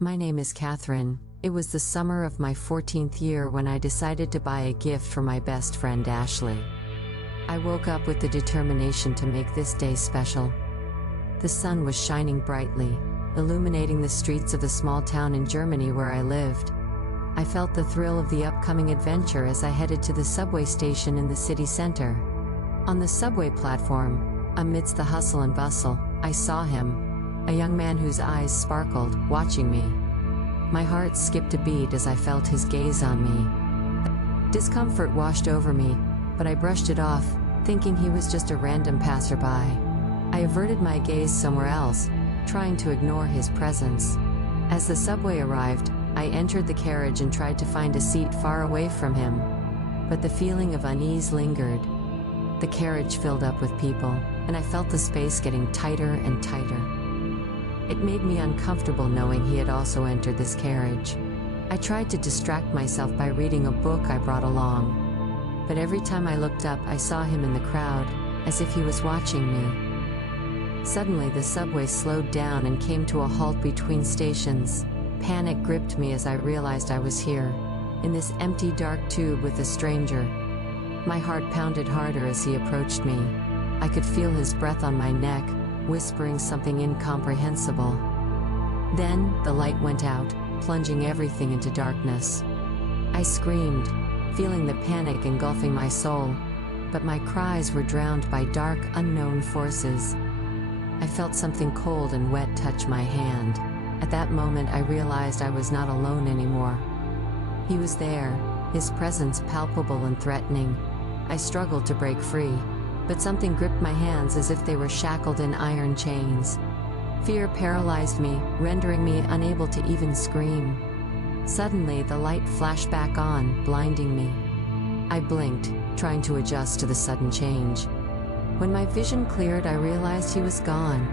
My name is Catherine. It was the summer of my 14th year when I decided to buy a gift for my best friend Ashley. I woke up with the determination to make this day special. The sun was shining brightly, illuminating the streets of the small town in Germany where I lived. I felt the thrill of the upcoming adventure as I headed to the subway station in the city center. On the subway platform, amidst the hustle and bustle, I saw him. A young man whose eyes sparkled, watching me. My heart skipped a beat as I felt his gaze on me. Discomfort washed over me, but I brushed it off, thinking he was just a random passerby. I averted my gaze somewhere else, trying to ignore his presence. As the subway arrived, I entered the carriage and tried to find a seat far away from him. But the feeling of unease lingered. The carriage filled up with people, and I felt the space getting tighter and tighter. It made me uncomfortable knowing he had also entered this carriage. I tried to distract myself by reading a book I brought along. But every time I looked up, I saw him in the crowd, as if he was watching me. Suddenly, the subway slowed down and came to a halt between stations. Panic gripped me as I realized I was here, in this empty dark tube with a stranger. My heart pounded harder as he approached me. I could feel his breath on my neck, whispering something incomprehensible. Then, the light went out, plunging everything into darkness. I screamed, feeling the panic engulfing my soul, but my cries were drowned by dark, unknown forces. I felt something cold and wet touch my hand. At that moment I realized I was not alone anymore. He was there, his presence palpable and threatening. I struggled to break free, but something gripped my hands as if they were shackled in iron chains. Fear paralyzed me, rendering me unable to even scream. Suddenly, the light flashed back on, blinding me. I blinked, trying to adjust to the sudden change. When my vision cleared, I realized he was gone.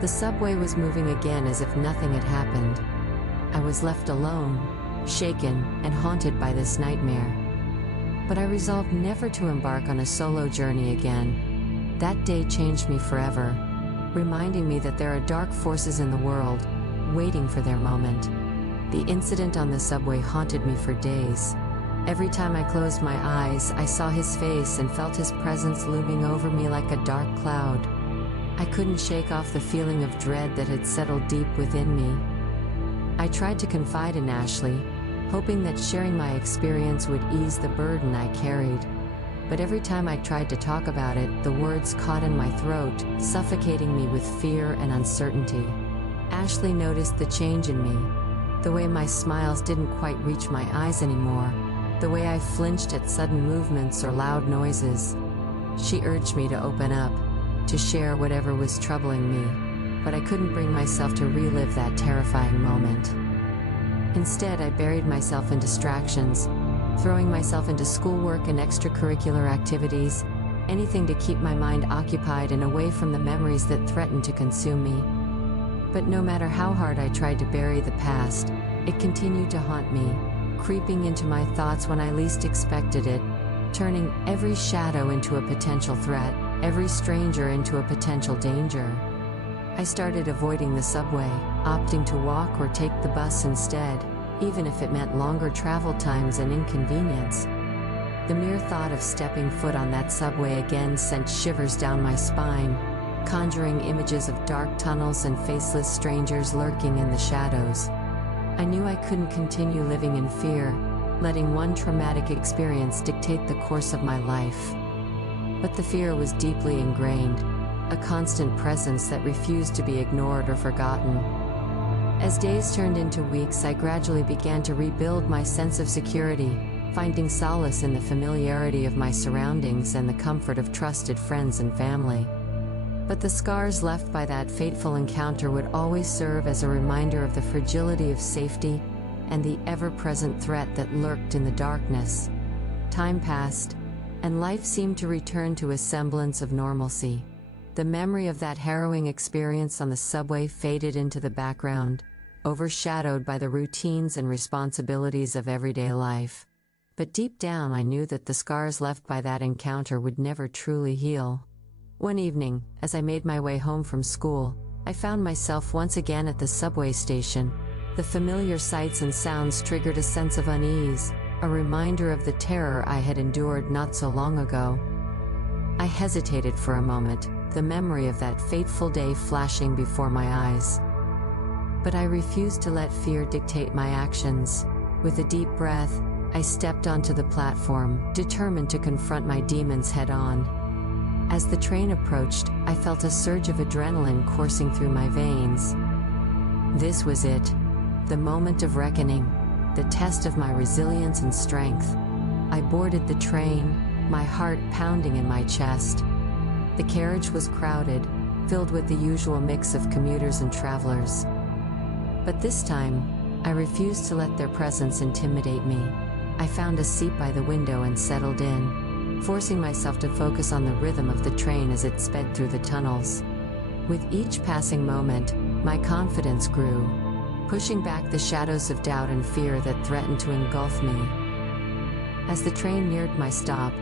The subway was moving again as if nothing had happened. I was left alone, shaken, and haunted by this nightmare. But I resolved never to embark on a solo journey again. That day changed me forever, reminding me that there are dark forces in the world, waiting for their moment. The incident on the subway haunted me for days. Every time I closed my eyes, I saw his face and felt his presence looming over me like a dark cloud. I couldn't shake off the feeling of dread that had settled deep within me. I tried to confide in Ashley, hoping that sharing my experience would ease the burden I carried. But every time I tried to talk about it, the words caught in my throat, suffocating me with fear and uncertainty. Ashley noticed the change in me. The way my smiles didn't quite reach my eyes anymore. The way I flinched at sudden movements or loud noises. She urged me to open up, to share whatever was troubling me. But I couldn't bring myself to relive that terrifying moment. Instead, I buried myself in distractions, throwing myself into schoolwork and extracurricular activities, anything to keep my mind occupied and away from the memories that threatened to consume me. But no matter how hard I tried to bury the past, it continued to haunt me, creeping into my thoughts when I least expected it, turning every shadow into a potential threat, every stranger into a potential danger. I started avoiding the subway, opting to walk or take the bus instead, even if it meant longer travel times and inconvenience. The mere thought of stepping foot on that subway again sent shivers down my spine, conjuring images of dark tunnels and faceless strangers lurking in the shadows. I knew I couldn't continue living in fear, letting one traumatic experience dictate the course of my life. But the fear was deeply ingrained, a constant presence that refused to be ignored or forgotten. As days turned into weeks, I gradually began to rebuild my sense of security, finding solace in the familiarity of my surroundings and the comfort of trusted friends and family. But the scars left by that fateful encounter would always serve as a reminder of the fragility of safety and the ever-present threat that lurked in the darkness. Time passed, and life seemed to return to a semblance of normalcy. The memory of that harrowing experience on the subway faded into the background, overshadowed by the routines and responsibilities of everyday life. But deep down I knew that the scars left by that encounter would never truly heal. One evening, as I made my way home from school, I found myself once again at the subway station, The familiar sights and sounds triggered a sense of unease, a reminder of the terror I had endured not so long ago. I hesitated for a moment, the memory of that fateful day flashing before my eyes. But I refused to let fear dictate my actions. With a deep breath, I stepped onto the platform, determined to confront my demons head-on. As the train approached, I felt a surge of adrenaline coursing through my veins. This was it, the moment of reckoning, the test of my resilience and strength. I boarded the train, my heart pounding in my chest. The carriage was crowded, filled with the usual mix of commuters and travelers. But this time, I refused to let their presence intimidate me. I found a seat by the window and settled in, forcing myself to focus on the rhythm of the train as it sped through the tunnels. With each passing moment, my confidence grew, pushing back the shadows of doubt and fear that threatened to engulf me. As the train neared my stop,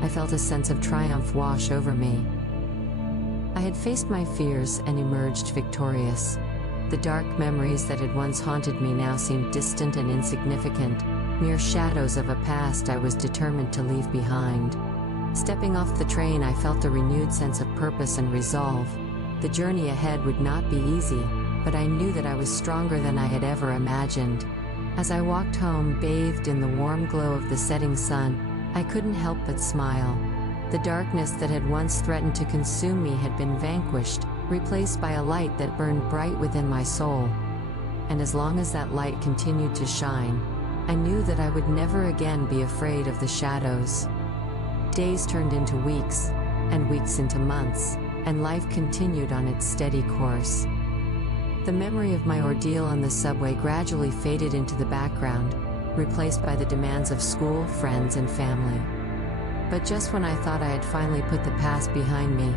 I felt a sense of triumph wash over me. I had faced my fears and emerged victorious. The dark memories that had once haunted me now seemed distant and insignificant, mere shadows of a past I was determined to leave behind. Stepping off the train, I felt a renewed sense of purpose and resolve. The journey ahead would not be easy, but I knew that I was stronger than I had ever imagined. As I walked home, bathed in the warm glow of the setting sun, I couldn't help but smile. The darkness that had once threatened to consume me had been vanquished, replaced by a light that burned bright within my soul. And as long as that light continued to shine, I knew that I would never again be afraid of the shadows. Days turned into weeks, and weeks into months, and life continued on its steady course. The memory of my ordeal on the subway gradually faded into the background, replaced by the demands of school, friends, and family. But just when I thought I had finally put the past behind me,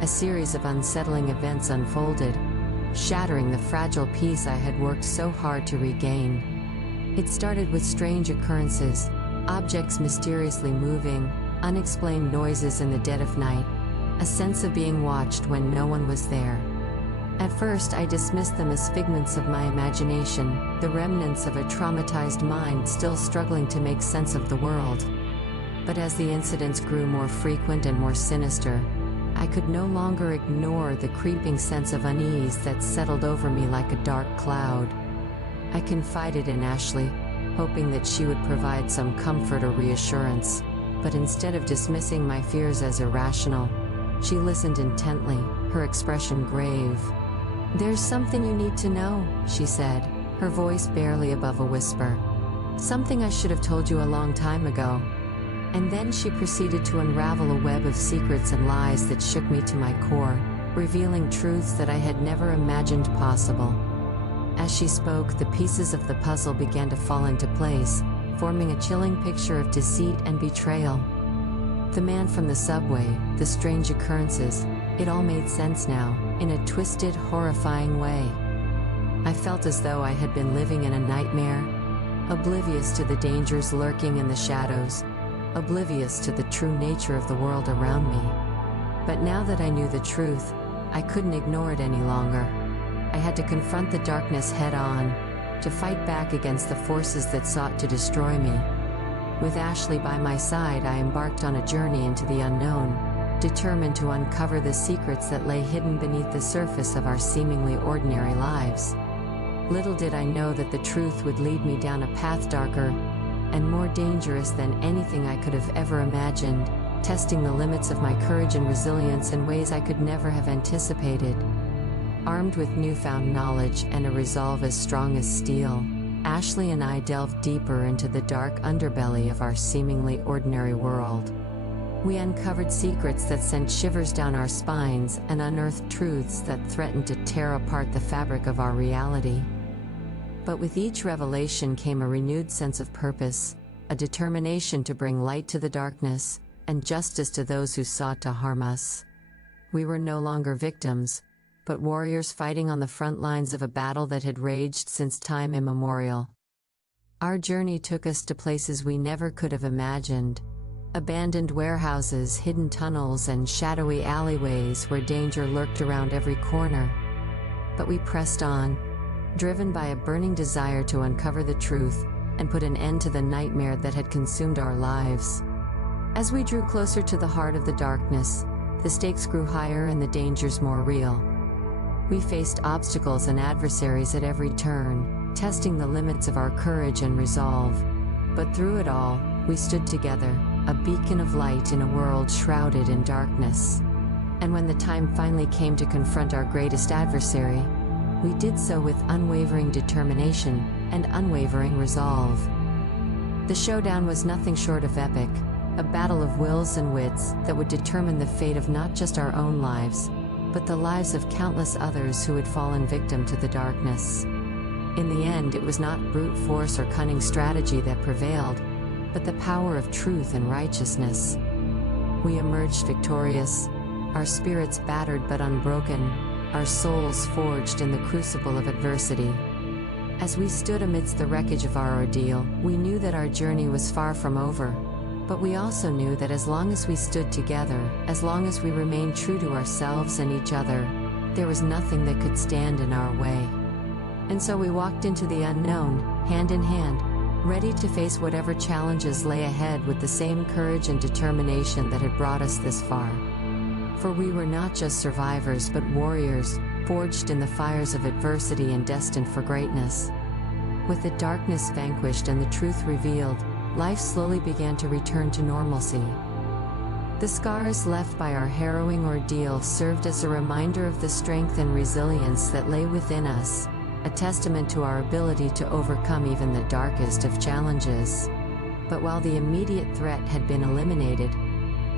a series of unsettling events unfolded, shattering the fragile peace I had worked so hard to regain. It started with strange occurrences, objects mysteriously moving, unexplained noises in the dead of night, a sense of being watched when no one was there. At first, I dismissed them as figments of my imagination, the remnants of a traumatized mind still struggling to make sense of the world. But as the incidents grew more frequent and more sinister, I could no longer ignore the creeping sense of unease that settled over me like a dark cloud. I confided in Ashley, hoping that she would provide some comfort or reassurance, but instead of dismissing my fears as irrational, she listened intently, her expression grave. "There's something you need to know," she said, her voice barely above a whisper. "Something I should have told you a long time ago." And then she proceeded to unravel a web of secrets and lies that shook me to my core, revealing truths that I had never imagined possible. As she spoke, the pieces of the puzzle began to fall into place, forming a chilling picture of deceit and betrayal. The man from the subway, the strange occurrences, it all made sense now, in a twisted, horrifying way. I felt as though I had been living in a nightmare, oblivious to the dangers lurking in the shadows, oblivious to the true nature of the world around me. But now that I knew the truth, I couldn't ignore it any longer. I had to confront the darkness head-on, to fight back against the forces that sought to destroy me. With Ashley by my side, I embarked on a journey into the unknown, determined to uncover the secrets that lay hidden beneath the surface of our seemingly ordinary lives. Little did I know that the truth would lead me down a path darker and more dangerous than anything I could have ever imagined, testing the limits of my courage and resilience in ways I could never have anticipated. Armed with newfound knowledge and a resolve as strong as steel, Ashley and I delved deeper into the dark underbelly of our seemingly ordinary world. We uncovered secrets that sent shivers down our spines and unearthed truths that threatened to tear apart the fabric of our reality. But with each revelation came a renewed sense of purpose, a determination to bring light to the darkness, and justice to those who sought to harm us. We were no longer victims, but warriors fighting on the front lines of a battle that had raged since time immemorial. Our journey took us to places we never could have imagined. Abandoned warehouses, hidden tunnels, and shadowy alleyways where danger lurked around every corner. But we pressed on, driven by a burning desire to uncover the truth and put an end to the nightmare that had consumed our lives. As we drew closer to the heart of the darkness, the stakes grew higher and the dangers more real. We faced obstacles and adversaries at every turn, testing the limits of our courage and resolve. But through it all, we stood together, a beacon of light in a world shrouded in darkness. And when the time finally came to confront our greatest adversary, we did so with unwavering determination and unwavering resolve. The showdown was nothing short of epic, a battle of wills and wits that would determine the fate of not just our own lives, but the lives of countless others who had fallen victim to the darkness. In the end, it was not brute force or cunning strategy that prevailed, but the power of truth and righteousness. We emerged victorious, our spirits battered but unbroken, our souls forged in the crucible of adversity. As we stood amidst the wreckage of our ordeal, we knew that our journey was far from over, but we also knew that as long as we stood together, as long as we remained true to ourselves and each other, there was nothing that could stand in our way. And so we walked into the unknown, hand in hand, ready to face whatever challenges lay ahead with the same courage and determination that had brought us this far. For we were not just survivors but warriors, forged in the fires of adversity and destined for greatness. With the darkness vanquished and the truth revealed, life slowly began to return to normalcy. The scars left by our harrowing ordeal served as a reminder of the strength and resilience that lay within us, a testament to our ability to overcome even the darkest of challenges. But while the immediate threat had been eliminated,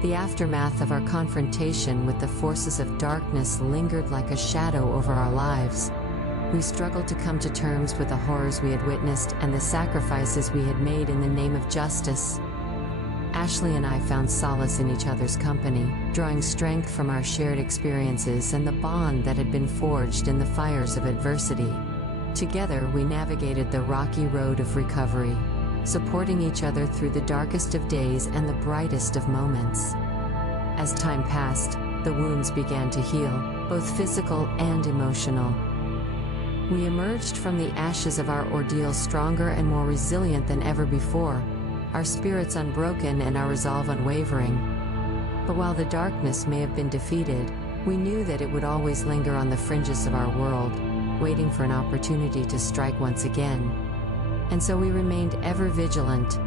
the aftermath of our confrontation with the forces of darkness lingered like a shadow over our lives. We struggled to come to terms with the horrors we had witnessed and the sacrifices we had made in the name of justice. Ashley and I found solace in each other's company, drawing strength from our shared experiences and the bond that had been forged in the fires of adversity. Together we navigated the rocky road of recovery, supporting each other through the darkest of days and the brightest of moments. As time passed, the wounds began to heal, both physical and emotional. We emerged from the ashes of our ordeal stronger and more resilient than ever before, our spirits unbroken and our resolve unwavering. But while the darkness may have been defeated, we knew that it would always linger on the fringes of our world, waiting for an opportunity to strike once again. And so we remained ever vigilant,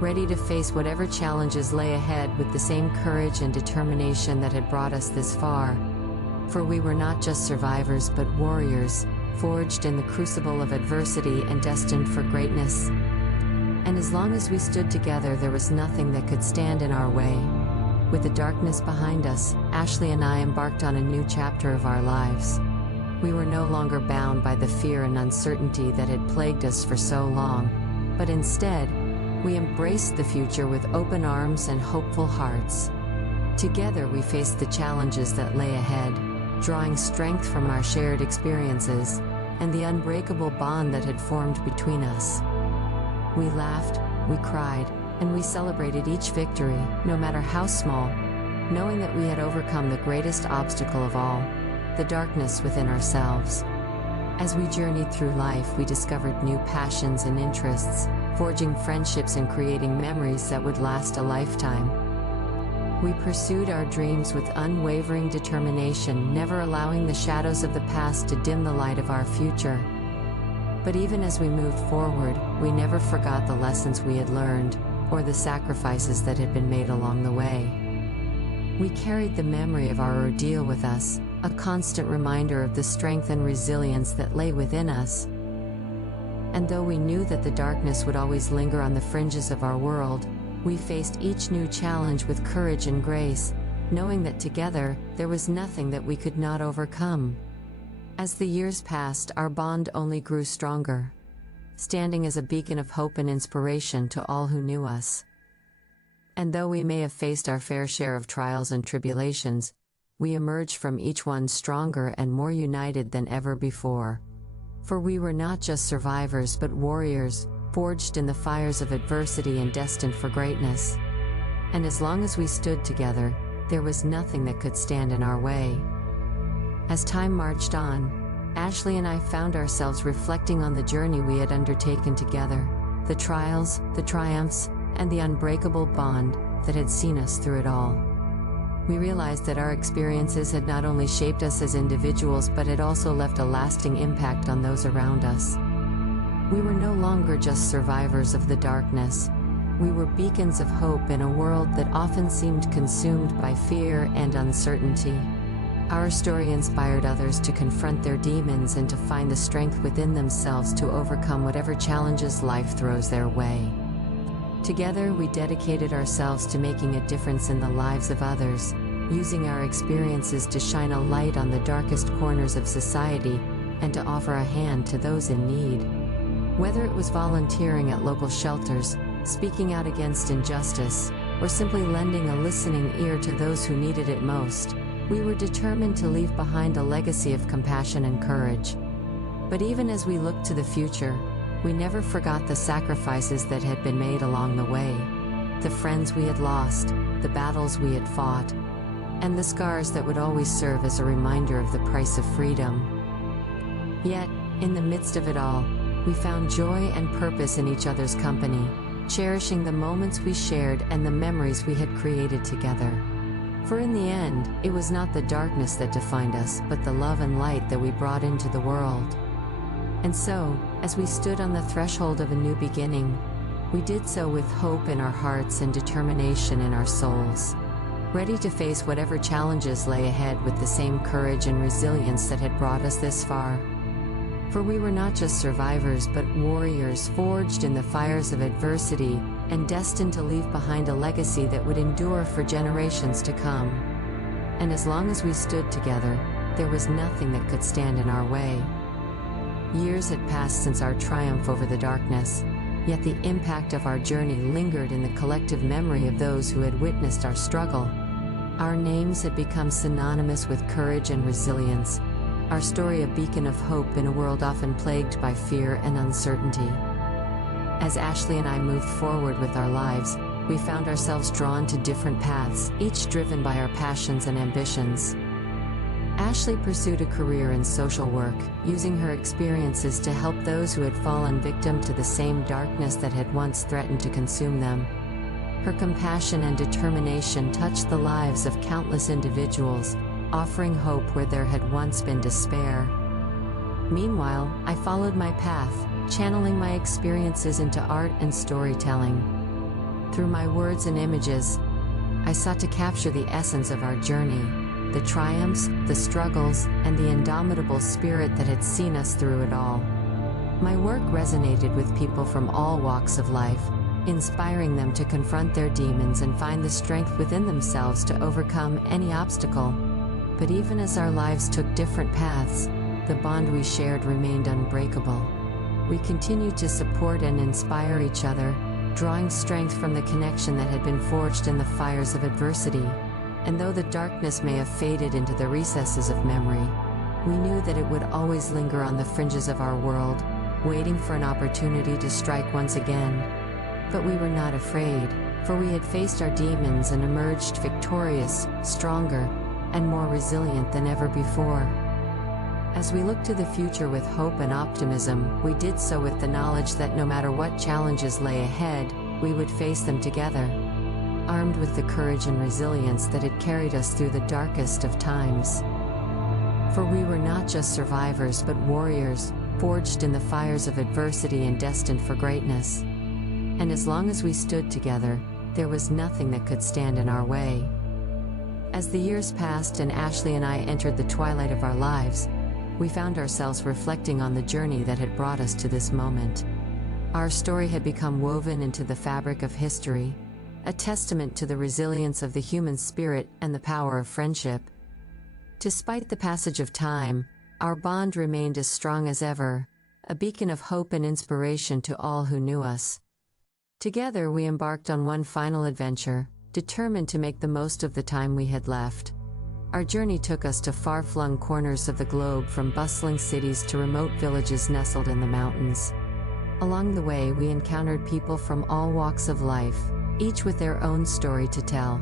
ready to face whatever challenges lay ahead with the same courage and determination that had brought us this far. For we were not just survivors but warriors, forged in the crucible of adversity and destined for greatness. And as long as we stood together, there was nothing that could stand in our way. With the darkness behind us, Ashley and I embarked on a new chapter of our lives. We were no longer bound by the fear and uncertainty that had plagued us for so long, but instead, we embraced the future with open arms and hopeful hearts. Together we faced the challenges that lay ahead, drawing strength from our shared experiences and the unbreakable bond that had formed between us. We laughed, we cried, and we celebrated each victory, no matter how small, knowing that we had overcome the greatest obstacle of all, the darkness within ourselves. As we journeyed through life, we discovered new passions and interests, forging friendships and creating memories that would last a lifetime. We pursued our dreams with unwavering determination, never allowing the shadows of the past to dim the light of our future. But even as we moved forward, we never forgot the lessons we had learned, or the sacrifices that had been made along the way. We carried the memory of our ordeal with us, a constant reminder of the strength and resilience that lay within us. And though we knew that the darkness would always linger on the fringes of our world, we faced each new challenge with courage and grace, knowing that together, there was nothing that we could not overcome. As the years passed, our bond only grew stronger, standing as a beacon of hope and inspiration to all who knew us. And though we may have faced our fair share of trials and tribulations, we emerged from each one stronger and more united than ever before. For we were not just survivors but warriors, forged in the fires of adversity and destined for greatness. And as long as we stood together, there was nothing that could stand in our way. As time marched on, Ashley and I found ourselves reflecting on the journey we had undertaken together, the trials, the triumphs, and the unbreakable bond that had seen us through it all. We realized that our experiences had not only shaped us as individuals but had also left a lasting impact on those around us. We were no longer just survivors of the darkness. We were beacons of hope in a world that often seemed consumed by fear and uncertainty. Our story inspired others to confront their demons and to find the strength within themselves to overcome whatever challenges life throws their way. Together, we dedicated ourselves to making a difference in the lives of others, using our experiences to shine a light on the darkest corners of society and to offer a hand to those in need. Whether it was volunteering at local shelters, speaking out against injustice, or simply lending a listening ear to those who needed it most, we were determined to leave behind a legacy of compassion and courage. But even as we looked to the future, we never forgot the sacrifices that had been made along the way, the friends we had lost, the battles we had fought, and the scars that would always serve as a reminder of the price of freedom. Yet, in the midst of it all, we found joy and purpose in each other's company, cherishing the moments we shared and the memories we had created together. For in the end, it was not the darkness that defined us, but the love and light that we brought into the world. And so, as we stood on the threshold of a new beginning, we did so with hope in our hearts and determination in our souls, ready to face whatever challenges lay ahead with the same courage and resilience that had brought us this far. For we were not just survivors but warriors forged in the fires of adversity and destined to leave behind a legacy that would endure for generations to come. And as long as we stood together, there was nothing that could stand in our way. Years had passed since our triumph over the darkness, yet the impact of our journey lingered in the collective memory of those who had witnessed our struggle. Our names had become synonymous with courage and resilience, our story a beacon of hope in a world often plagued by fear and uncertainty. As Ashley and I moved forward with our lives, we found ourselves drawn to different paths, each driven by our passions and ambitions. Ashley pursued a career in social work, using her experiences to help those who had fallen victim to the same darkness that had once threatened to consume them. Her compassion and determination touched the lives of countless individuals, offering hope where there had once been despair. Meanwhile, I followed my path, channeling my experiences into art and storytelling. Through my words and images, I sought to capture the essence of our journey, the triumphs, the struggles, and the indomitable spirit that had seen us through it all. My work resonated with people from all walks of life, inspiring them to confront their demons and find the strength within themselves to overcome any obstacle. But even as our lives took different paths, the bond we shared remained unbreakable. We continued to support and inspire each other, drawing strength from the connection that had been forged in the fires of adversity. And though the darkness may have faded into the recesses of memory, we knew that it would always linger on the fringes of our world, waiting for an opportunity to strike once again. But we were not afraid, for we had faced our demons and emerged victorious, stronger, and more resilient than ever before. As we looked to the future with hope and optimism, we did so with the knowledge that no matter what challenges lay ahead, we would face them together, armed with the courage and resilience that had carried us through the darkest of times. For we were not just survivors but warriors, forged in the fires of adversity and destined for greatness. And as long as we stood together, there was nothing that could stand in our way. As the years passed and Ashley and I entered the twilight of our lives, we found ourselves reflecting on the journey that had brought us to this moment. Our story had become woven into the fabric of history, a testament to the resilience of the human spirit and the power of friendship. Despite the passage of time, our bond remained as strong as ever, a beacon of hope and inspiration to all who knew us. Together we embarked on one final adventure, determined to make the most of the time we had left. Our journey took us to far-flung corners of the globe, from bustling cities to remote villages nestled in the mountains. Along the way, we encountered people from all walks of life, each with their own story to tell.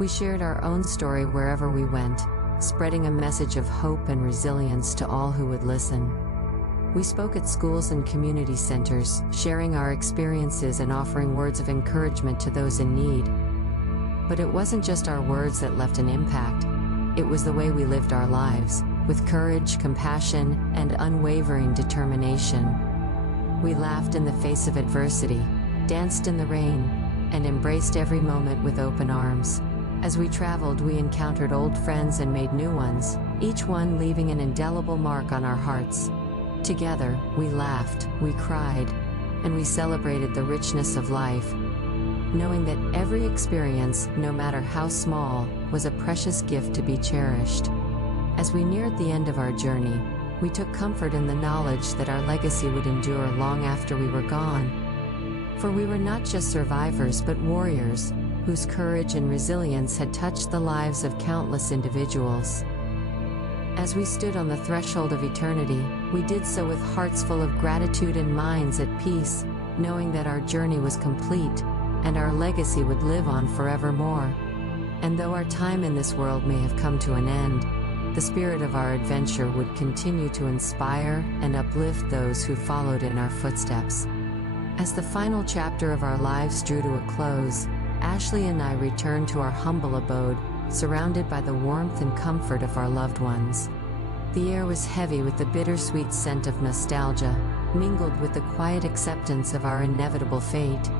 We shared our own story wherever we went, spreading a message of hope and resilience to all who would listen. We spoke at schools and community centers, sharing our experiences and offering words of encouragement to those in need. But it wasn't just our words that left an impact, it was the way we lived our lives, with courage, compassion, and unwavering determination. We laughed in the face of adversity, danced in the rain, and embraced every moment with open arms. As we traveled, we encountered old friends and made new ones, each one leaving an indelible mark on our hearts. Together, we laughed, we cried, and we celebrated the richness of life, knowing that every experience, no matter how small, was a precious gift to be cherished. As we neared the end of our journey, we took comfort in the knowledge that our legacy would endure long after we were gone. For we were not just survivors but warriors, whose courage and resilience had touched the lives of countless individuals. As we stood on the threshold of eternity, we did so with hearts full of gratitude and minds at peace, knowing that our journey was complete, and our legacy would live on forevermore. And though our time in this world may have come to an end, the spirit of our adventure would continue to inspire and uplift those who followed in our footsteps. As the final chapter of our lives drew to a close, Ashley and I returned to our humble abode, surrounded by the warmth and comfort of our loved ones. The air was heavy with the bittersweet scent of nostalgia, mingled with the quiet acceptance of our inevitable fate.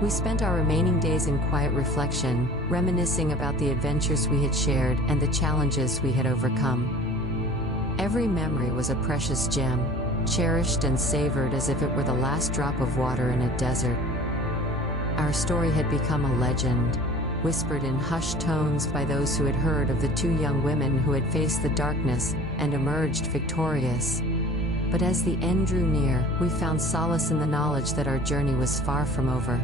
We spent our remaining days in quiet reflection, reminiscing about the adventures we had shared and the challenges we had overcome. Every memory was a precious gem, cherished and savored as if it were the last drop of water in a desert. Our story had become a legend, whispered in hushed tones by those who had heard of the two young women who had faced the darkness and emerged victorious. But as the end drew near, we found solace in the knowledge that our journey was far from over.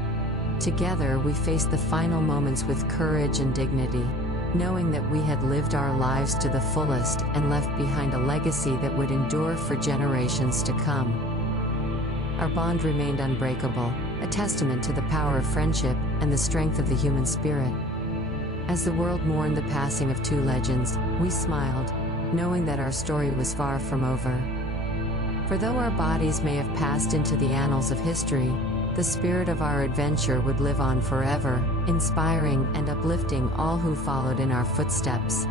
Together, we faced the final moments with courage and dignity, knowing that we had lived our lives to the fullest and left behind a legacy that would endure for generations to come. Our bond remained unbreakable, a testament to the power of friendship and the strength of the human spirit. As the world mourned the passing of two legends, we smiled, knowing that our story was far from over. For though our bodies may have passed into the annals of history, the spirit of our adventure would live on forever, inspiring and uplifting all who followed in our footsteps.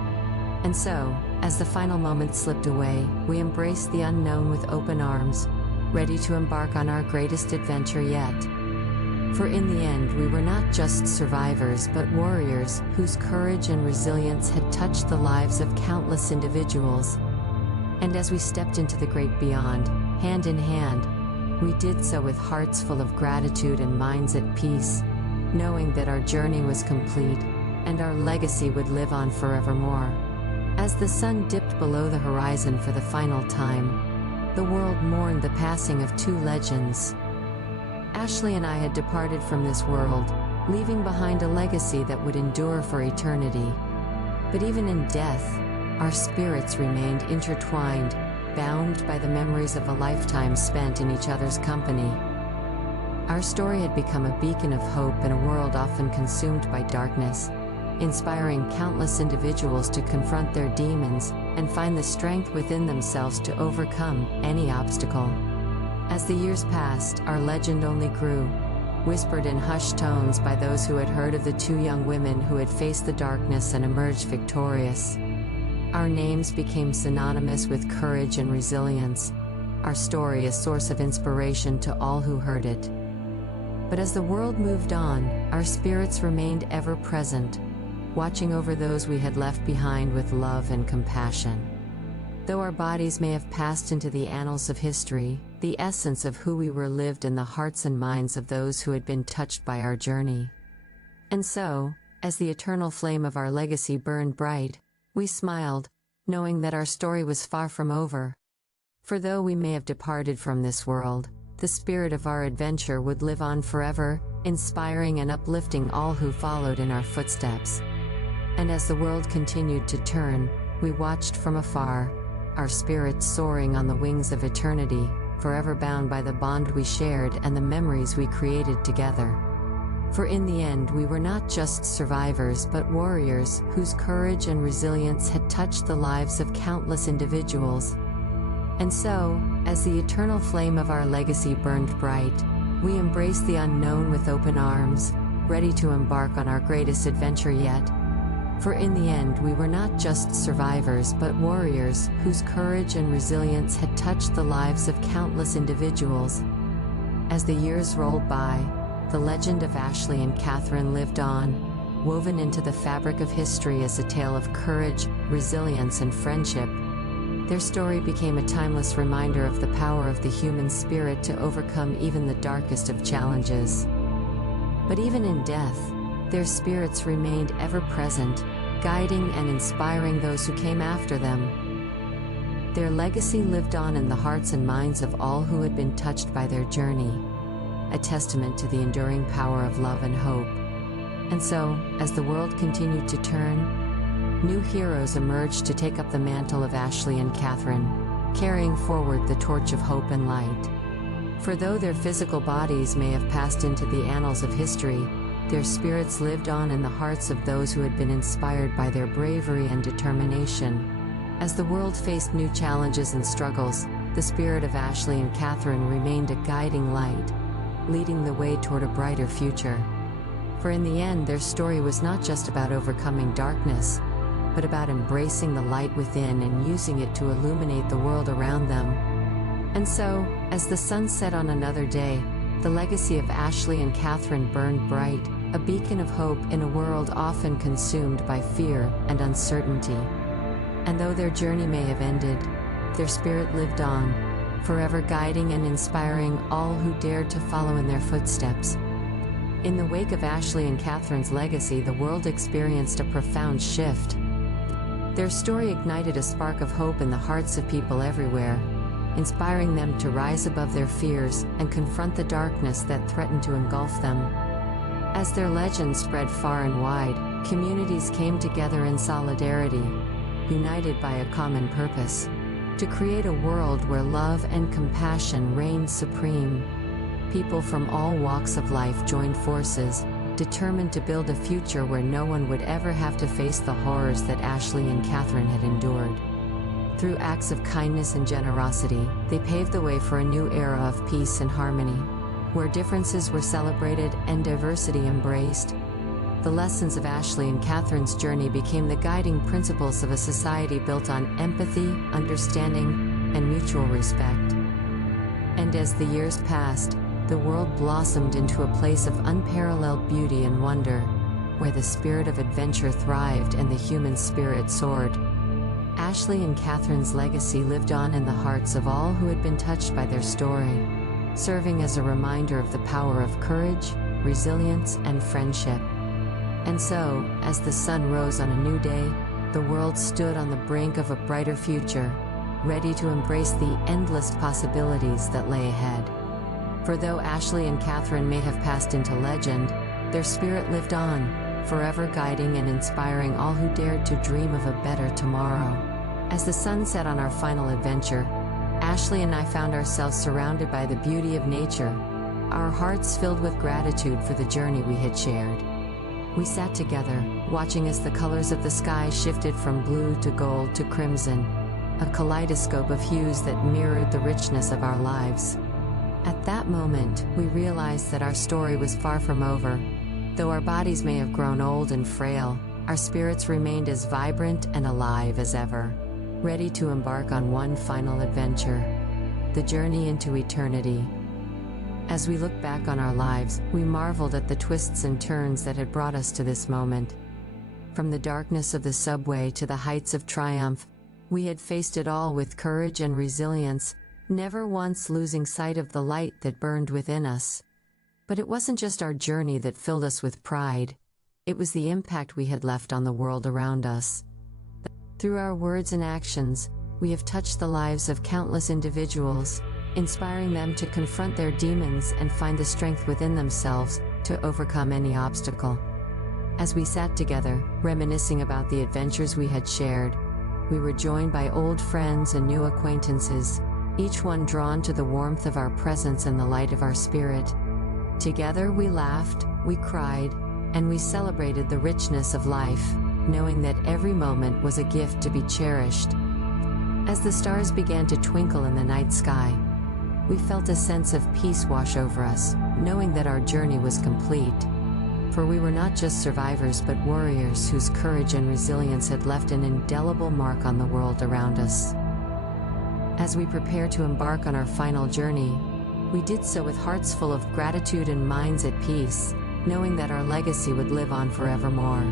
And so, as the final moments slipped away, we embraced the unknown with open arms, ready to embark on our greatest adventure yet. For in the end, we were not just survivors but warriors, whose courage and resilience had touched the lives of countless individuals. And as we stepped into the great beyond, hand in hand, we did so with hearts full of gratitude and minds at peace, knowing that our journey was complete, and our legacy would live on forevermore. As the sun dipped below the horizon for the final time, the world mourned the passing of two legends. Ashley and I had departed from this world, leaving behind a legacy that would endure for eternity. But even in death, our spirits remained intertwined, bound by the memories of a lifetime spent in each other's company. Our story had become a beacon of hope in a world often consumed by darkness, inspiring countless individuals to confront their demons and find the strength within themselves to overcome any obstacle. As the years passed, our legend only grew, whispered in hushed tones by those who had heard of the two young women who had faced the darkness and emerged victorious. Our names became synonymous with courage and resilience, our story a source of inspiration to all who heard it. But as the world moved on, our spirits remained ever present, watching over those we had left behind with love and compassion. Though our bodies may have passed into the annals of history, the essence of who we were lived in the hearts and minds of those who had been touched by our journey. And so, as the eternal flame of our legacy burned bright, we smiled, knowing that our story was far from over. For though we may have departed from this world, the spirit of our adventure would live on forever, inspiring and uplifting all who followed in our footsteps. And as the world continued to turn, we watched from afar, our spirits soaring on the wings of eternity, forever bound by the bond we shared and the memories we created together. For in the end, we were not just survivors but warriors whose courage and resilience had touched the lives of countless individuals. And so, as the eternal flame of our legacy burned bright, we embraced the unknown with open arms, ready to embark on our greatest adventure yet. For in the end, we were not just survivors but warriors whose courage and resilience had touched the lives of countless individuals. As the years rolled by, the legend of Ashley and Catherine lived on, woven into the fabric of history as a tale of courage, resilience, and friendship. Their story became a timeless reminder of the power of the human spirit to overcome even the darkest of challenges. But even in death, their spirits remained ever present, guiding and inspiring those who came after them. Their legacy lived on in the hearts and minds of all who had been touched by their journey, a testament to the enduring power of love and hope. And so, as the world continued to turn, new heroes emerged to take up the mantle of Ashley and Catherine, carrying forward the torch of hope and light. For though their physical bodies may have passed into the annals of history, their spirits lived on in the hearts of those who had been inspired by their bravery and determination. As the world faced new challenges and struggles, the spirit of Ashley and Catherine remained a guiding light, leading the way toward a brighter future. For in the end, their story was not just about overcoming darkness, but about embracing the light within and using it to illuminate the world around them. And so, as the sun set on another day, the legacy of Ashley and Catherine burned bright, a beacon of hope in a world often consumed by fear and uncertainty. And though their journey may have ended, their spirit lived on, forever guiding and inspiring all who dared to follow in their footsteps. In the wake of Ashley and Catherine's legacy, the world experienced a profound shift. Their story ignited a spark of hope in the hearts of people everywhere, inspiring them to rise above their fears and confront the darkness that threatened to engulf them. As their legend spread far and wide, communities came together in solidarity, united by a common purpose: to create a world where love and compassion reigned supreme. People from all walks of life joined forces, determined to build a future where no one would ever have to face the horrors that Ashley and Catherine had endured. Through acts of kindness and generosity, they paved the way for a new era of peace and harmony, where differences were celebrated and diversity embraced. The lessons of Ashley and Catherine's journey became the guiding principles of a society built on empathy, understanding, and mutual respect. And as the years passed, the world blossomed into a place of unparalleled beauty and wonder, where the spirit of adventure thrived and the human spirit soared. Ashley and Catherine's legacy lived on in the hearts of all who had been touched by their story, serving as a reminder of the power of courage, resilience, and friendship. And so, as the sun rose on a new day, the world stood on the brink of a brighter future, ready to embrace the endless possibilities that lay ahead. For though Ashley and Catherine may have passed into legend, their spirit lived on, forever guiding and inspiring all who dared to dream of a better tomorrow. As the sun set on our final adventure, Ashley and I found ourselves surrounded by the beauty of nature, our hearts filled with gratitude for the journey we had shared. We sat together, watching as the colors of the sky shifted from blue to gold to crimson, a kaleidoscope of hues that mirrored the richness of our lives. At that moment, we realized that our story was far from over. Though our bodies may have grown old and frail, our spirits remained as vibrant and alive as ever, ready to embark on one final adventure: the journey into eternity. As we look back on our lives, we marveled at the twists and turns that had brought us to this moment. From the darkness of the subway to the heights of triumph, we had faced it all with courage and resilience, never once losing sight of the light that burned within us. But it wasn't just our journey that filled us with pride. It was the impact we had left on the world around us. Through our words and actions, we have touched the lives of countless individuals, inspiring them to confront their demons and find the strength within themselves to overcome any obstacle. As we sat together, reminiscing about the adventures we had shared, we were joined by old friends and new acquaintances, each one drawn to the warmth of our presence and the light of our spirit. Together we laughed, we cried, and we celebrated the richness of life, knowing that every moment was a gift to be cherished. As the stars began to twinkle in the night sky, we felt a sense of peace wash over us, knowing that our journey was complete. For we were not just survivors but warriors whose courage and resilience had left an indelible mark on the world around us. As we prepare to embark on our final journey, we did so with hearts full of gratitude and minds at peace, knowing that our legacy would live on forevermore.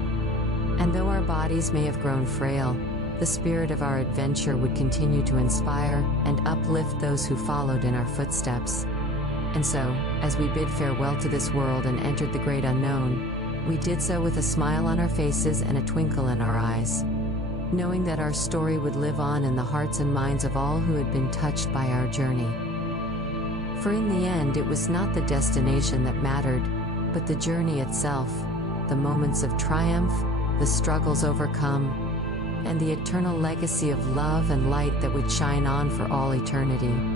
And though our bodies may have grown frail, the spirit of our adventure would continue to inspire and uplift those who followed in our footsteps. And so, as we bid farewell to this world and entered the great unknown, we did so with a smile on our faces and a twinkle in our eyes, knowing that our story would live on in the hearts and minds of all who had been touched by our journey. For in the end, it was not the destination that mattered, but the journey itself, the moments of triumph, the struggles overcome, and the eternal legacy of love and light that would shine on for all eternity.